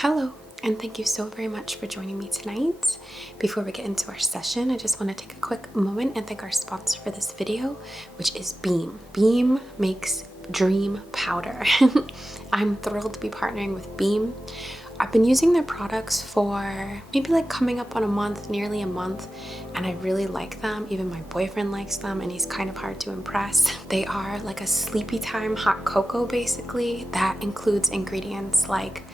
Hello, and thank you so very much for joining me tonight. Before we get into our session, I just want to take a quick moment and thank our sponsor for this video, which is Beam. Beam makes dream powder. I'm thrilled to be partnering with Beam. I've been using their products for maybe like coming up on a month, nearly a month, and I really like them. Even my boyfriend likes them, and he's kind of hard to impress. They are like a sleepy time hot cocoa basically that includes ingredients like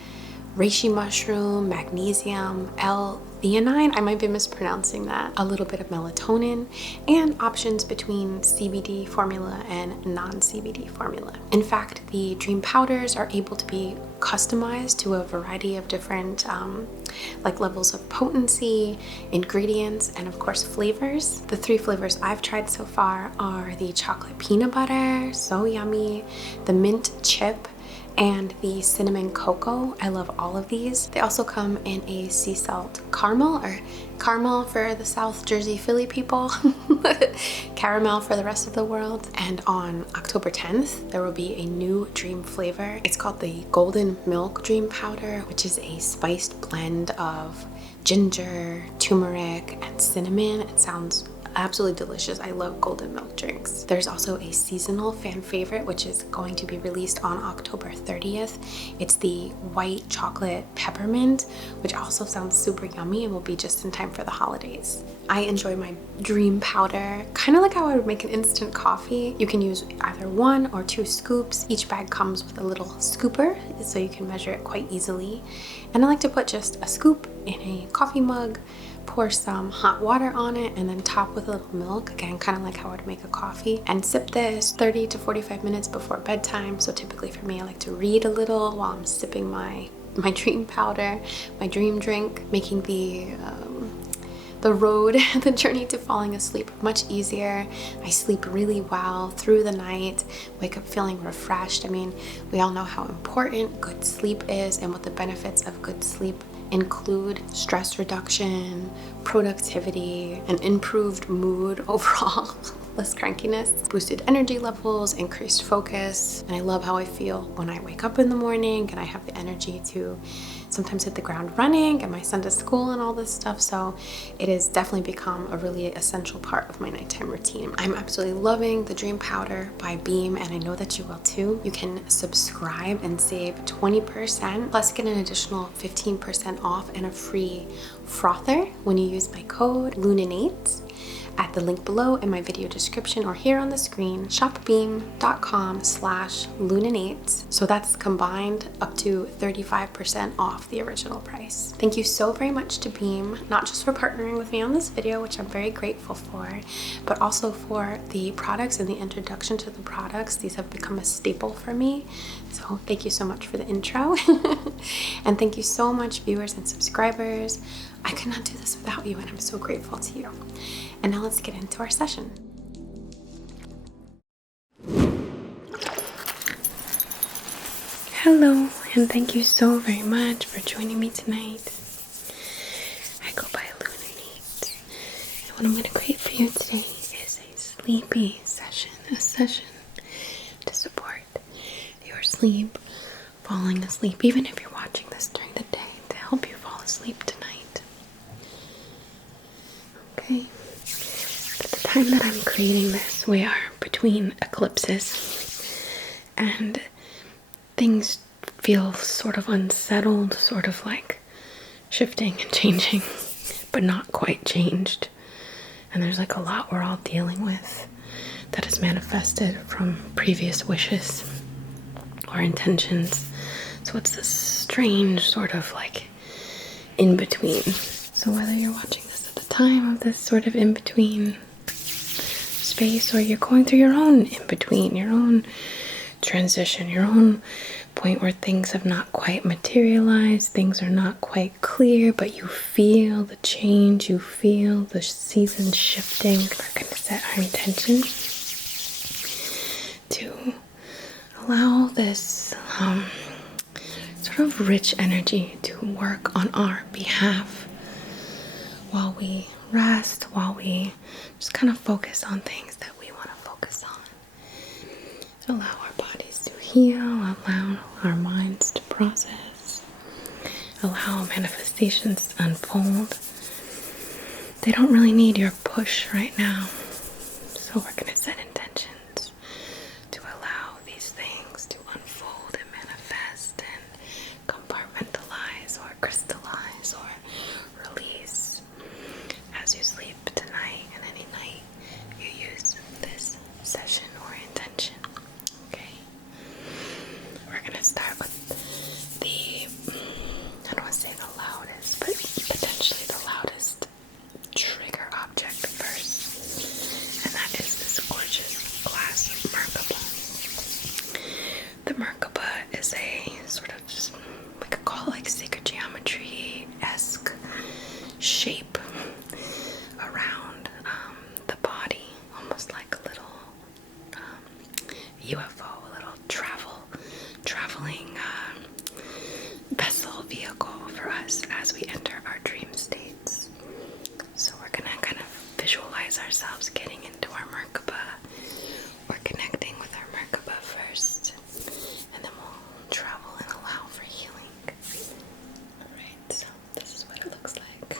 reishi mushroom, magnesium, L-theanine, I might be mispronouncing that, a little bit of melatonin, and options between CBD formula and non-CBD formula. In fact, the dream powders are able to be customized to a variety of different like levels of potency, ingredients, and of course flavors. The 3 flavors I've tried so far are the chocolate peanut butter, so yummy, the mint chip, and the cinnamon cocoa. I love all of these. They also come in a sea salt caramel, or caramel for the South Jersey Philly people, caramel for the rest of the world. And on October 10th, there will be a new dream flavor. It's called the Golden Milk Dream Powder, which is a spiced blend of ginger, turmeric, and cinnamon. It sounds absolutely delicious. I love golden milk drinks. There's also a seasonal fan favorite, which is going to be released on October 30th. It's the white chocolate peppermint, which also sounds super yummy and will be just in time for the holidays. I enjoy my dream powder kind of like how I would make an instant coffee. You can use either 1 or 2 scoops. Each bag comes with a little scooper, so you can measure it quite easily. And I like to put just a scoop in a coffee mug, pour some hot water on it, and then top with a little milk, again kind of like how I would make a coffee, and sip this 30 to 45 minutes before bedtime. So typically for me, I like to read a little while I'm sipping my dream powder, my dream drink, making the road, the journey to falling asleep much easier. I sleep really well through the night, wake up feeling refreshed. I mean, we all know how important good sleep is and what the benefits of good sleep include: stress reduction, productivity, an improved mood overall, less crankiness, boosted energy levels, increased focus. And I love how I feel when I wake up in the morning and I have the energy to sometimes hit the ground running, get my son to school and all this stuff. So it has definitely become a really essential part of my nighttime routine. I'm absolutely loving the Dream Powder by Beam, and I know that you will too. You can subscribe and save 20%, plus get an additional 15% off and a free frother when you use my code INNATE at the link below in my video description or here on the screen, shopbeam.com/Lune8. So that's combined up to 35% off the original price. Thank you so very much to Beam, not just for partnering with me on this video, which I'm very grateful for, but also for the products and the introduction to the products. These have become a staple for me. So thank you so much for the intro. And thank you so much, viewers and subscribers. I could not do this without you, and I'm so grateful to you. And now let's get into our session. Hello, and thank you so very much for joining me tonight. I go by INNATE, and what I'm going to create for you today is a sleepy session, a session to support your sleep, falling asleep, even if you're watching this during the day, to help you fall asleep tonight. Okay, at the time that I'm creating this, we are between eclipses, and things feel sort of unsettled, sort of like shifting and changing, but not quite changed. And there's like a lot we're all dealing with that is manifested from previous wishes or intentions. So it's this strange sort of like in between. So whether you're watching this at the time of this sort of in between space, or you're going through your own in between, your own transition, your own point where things have not quite materialized, things are not quite clear, but you feel the change, you feel the seasons shifting, we're going to set our intention to allow this sort of rich energy to work on our behalf while we rest, while we just kind of focus on things that we want to focus on. To allow our bodies to heal, allow our minds to process, allow manifestations to unfold. They don't really need your push right now. So we're going to set intentions to allow these things to unfold and manifest and compartmentalize or crystallize or release as you sleep tonight and any night you use this session or intention. Okay? We're going to start with I don't want to say the loudest, but potentially the loudest trigger object first, and that is this gorgeous glass merkabah. The merkabah is a sort of, we could call it like sacred geometry-esque shape around the body, almost like a little UFO, a little traveling vessel vehicle for us as we enter our dream states. So we're gonna kind of visualize ourselves getting into our merkabah or connecting with our merkabah first, and then we'll travel and allow for healing. Alright, so this is what it looks like.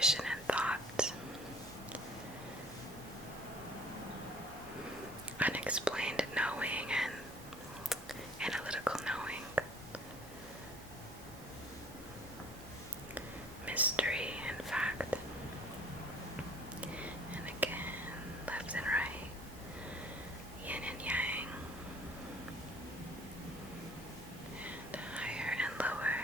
intuition and thought, unexplained knowing and analytical knowing, mystery and fact, and again, left and right, yin and yang, and higher and lower.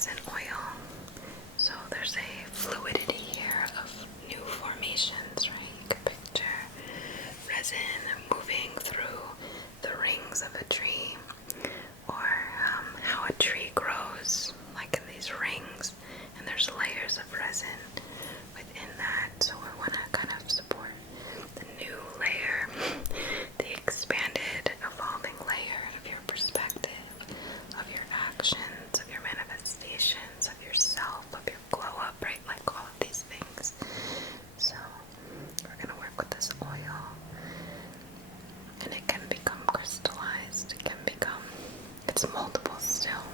resin oil. So there's a fluidity here of new formations, right? You can picture resin moving through the rings of a tree, or how a tree grows, like in these rings, and there's layers of resin within that. So we want to kind of support the new layer, the expanded, evolving layer of your perspective, of your actions, of your manifestations, of yourself, of your glow up, right? Like all of these things. So we're going to work with this oil, and it can become crystallized. It can become, it's multiple still.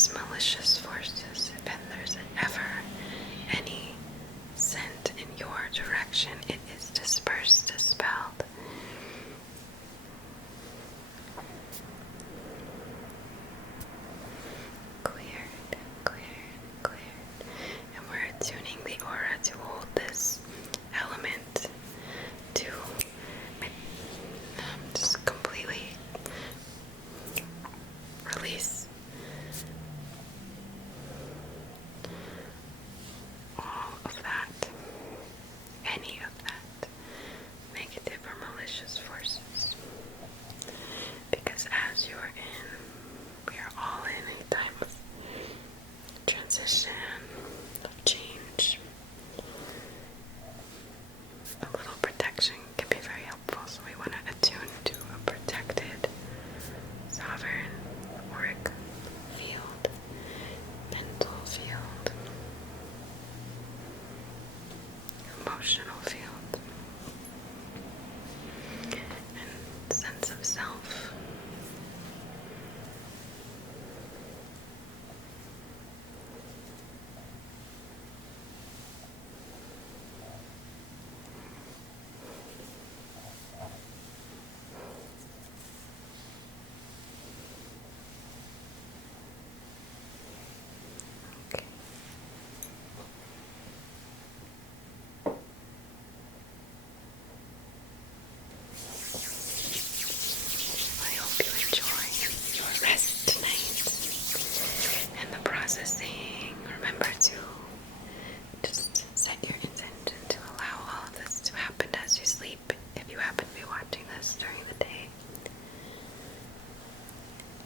those malicious forces. If there's ever any scent in your direction, it is dispersed, dispelled. Cleared, cleared, cleared. And we're attuning the aura to hold this element, to just completely release all of that, any of that negative or malicious forces. Because as you're in, we are all in a time of transition, of change. A little protection can be very helpful, so we want to attune to a protected, sovereign, auric field, mental field, emotional field, and sense of self. Okay. I hope you enjoy your rest tonight and the processing. Remember to just set your intention to allow all of this to happen as you sleep, if you happen to be watching this during the day.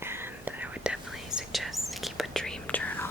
And I would definitely suggest to keep a dream journal.